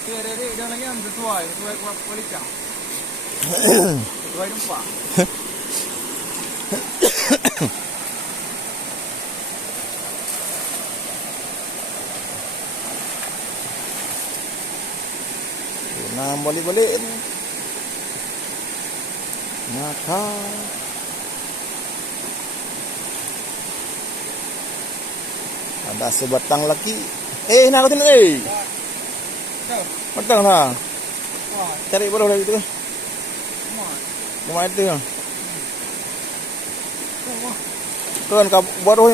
Dia lagi kan sesuai kualitas. Sesuai tempat. Nah, balik-balik ni. Nakal. Ada sebatang lagi. Nak kau tengok Matang lah. Cari baru lagi tu. Cuma itu. Kan kau baru.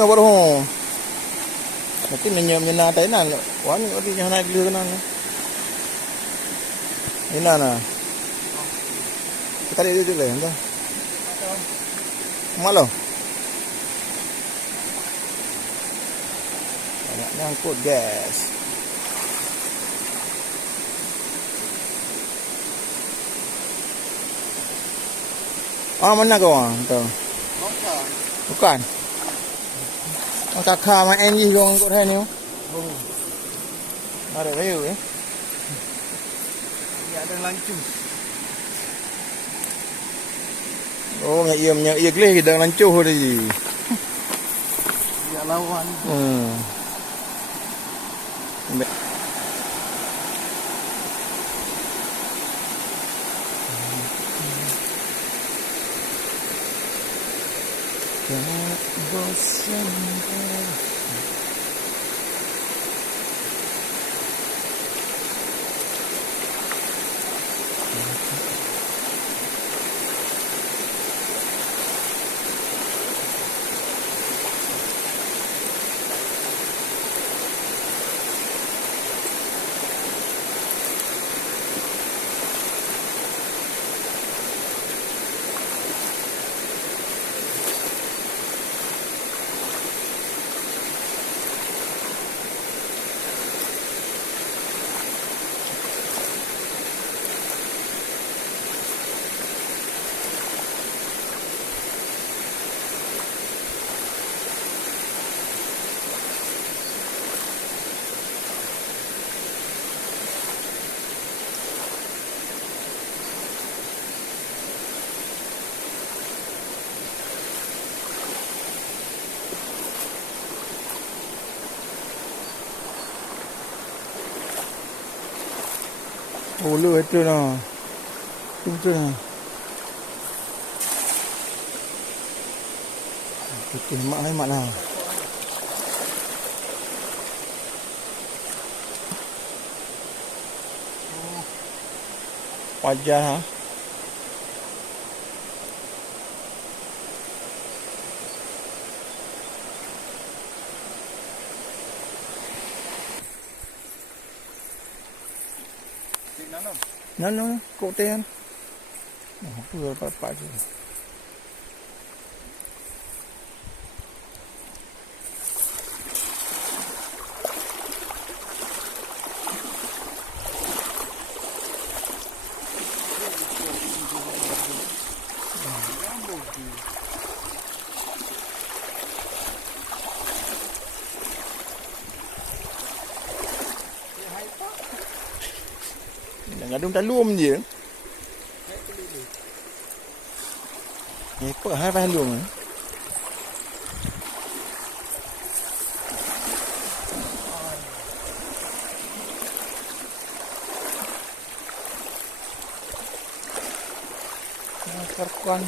Mungkin menyena tainan. Wah ni orang yang naik dulu kan. Ini na. Kita lihat dulu lah, entah. Malu. Banyak nyangkut gas. Mana kau? Entah. Bukan. Kakak main enjin kau angkut hari ni. Ada bayu eh. Ada lancu. Oh, ia gelih dah lancuh tadi. Dia lawan. Oh, lu itu lah. Itu lah. Putih mak lah. Wajah ha. No, cậu tên. Vừa phải chứ. Ngadung talum je. Apa hai vai luôn. Perkuan.